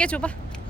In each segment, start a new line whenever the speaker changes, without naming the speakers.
개 줘봐.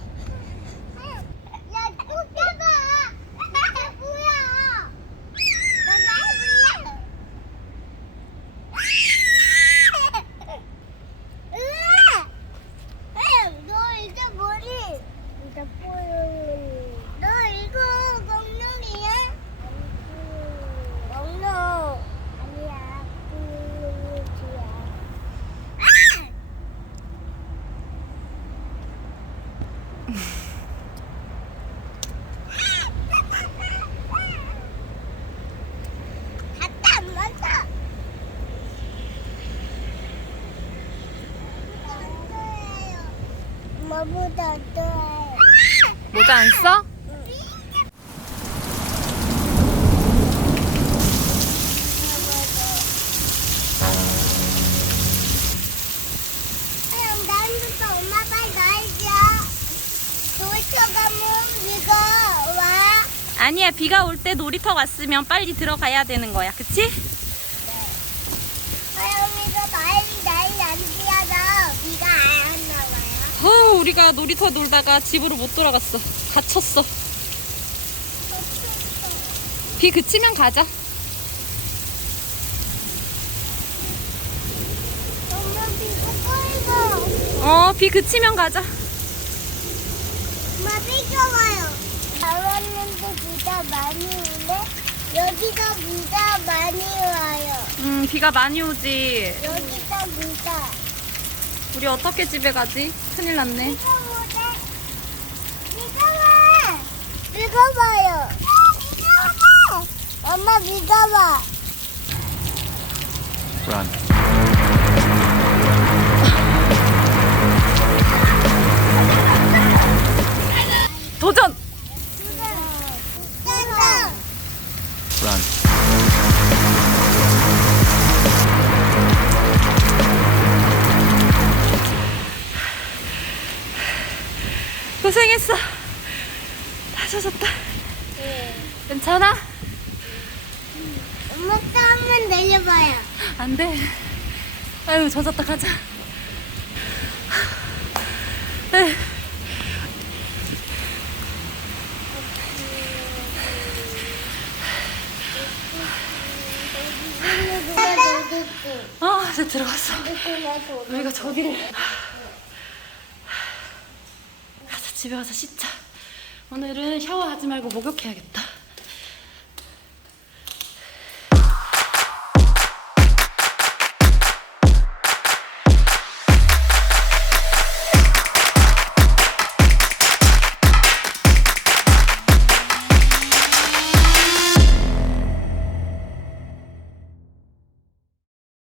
뭐보다 안 좋아요.
모자 안 써?
나한테 엄마 빨리 나이자. 놀이터 가면 비가 와.
아니야, 비가 올 때 놀이터 왔으면 빨리 들어가야 되는 거야, 그치?
하영이가 빨리 안 뛰어서 비가 안 나와요.
우리가 놀이터 놀다가 집으로 못 돌아갔어. 갇혔어. 비 그치면 가자.
엄마 비가 꼬이고.
비 그치면 가자.
엄마 비가 와요. 나왔는데 비가 많이 오네. 여기도 비가 많이 와요.
비가 많이 오지.
여기도 비가.
우리 어떻게 집에 가지? 큰일 났네.
비가 오네. 비가 와. 비가 와요. 비가 오네. 엄마 비가 와.
Run.
도전!
짠짠.
Run.
고생했어. 다 젖었다. 괜찮아?
엄마 또 한 번 내려봐요.
안 돼. 아유, 젖었다. 가자. 에휴. 이제 들어갔어. 우리가 저기를 가자. 집에 가서 씻자. 오늘은 샤워하지 말고 목욕해야겠다.